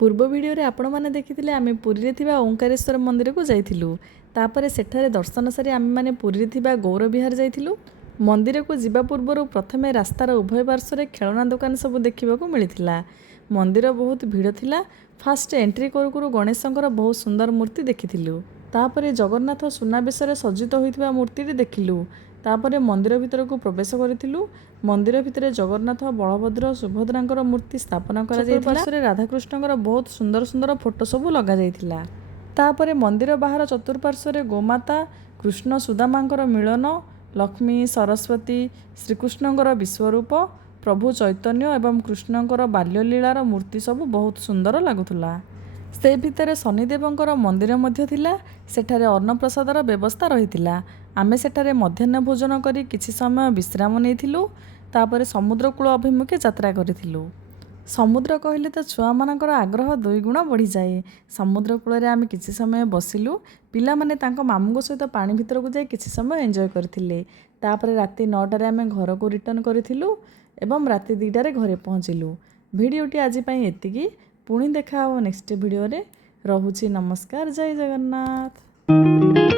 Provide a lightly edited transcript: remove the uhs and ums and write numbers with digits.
पूर्व वीडियो रे आपण माने देखिथिले आमे पुरी रे थिबा ओंकारेश्वर मंदिर को जाइथिलु। तापरे सेठारे दर्शन सारी आमे माने पुरी रे थिबा गौरविहार जाइथिलु। मंदिर को जिबा पूर्वरु प्रथमे रास्तार उभय पार्श्व रे खेलना दुकान सब देखिबा को मिलिथिला। मंदिर बहुत भीड़ थिला। फास्ट एंट्री करू करू गणेशंकर बहुत सुंदर मूर्ति देखिथिलु। तापरे जगन्नाथ सुनाबेश रे सज्जित होइथिबा मूर्ति रे देखिलु। तापरे मंदिर भितर को प्रवेश करिथिलु। मंदिर भितर जगन्नाथ बलभद्र सुभद्रांकर मूर्ति स्थापना करा जायतिला। पार्श्व राधाकृष्णंकर बहुत सुंदर सुंदर फोटो सब लगा जायतिला। तापरे मंदिर बाहर चतुर्पार्श्व रे गोमाता कृष्ण सुदामांकर मिलन, लक्ष्मी सरस्वती श्रीकृष्णंकर विश्वरूप, प्रभु चैतन्य एवं कृष्णंकर बाल्यलीलार मूर्ति सब बहुत सुंदर लागुथुला। से भितर शनिदेवंकर मंदिर मध्य थिला। सेठारे अन्नप्रसादर व्यवस्था रहिथिला। आमे सेठारे मध्याह्न भोजन करी किछि समय विश्राम नेइथिलु। तापरे समुद्र कूल अभिमुखे यात्रा करिथिलु। समुद्र कहले तो छुआ मानकर आग्रह दुई गुण बढ़ी जाए। समुद्र कूल रे आमे किछि समय बसिलु। पिला माने तांको मामुंग सहित पानी भितर को जाय किछि समय एन्जॉय करथिले। तापरे राति 9 टारे आमे घर को रिटर्न करिथिलु एवं राति 2 टारे घरे पहुँचिलु। भिडियोटी आज पई एतिकी। पुणी देखा हो नेक्स्ट वीडियो रे। रहुछि नमस्कार। जय जगन्नाथ।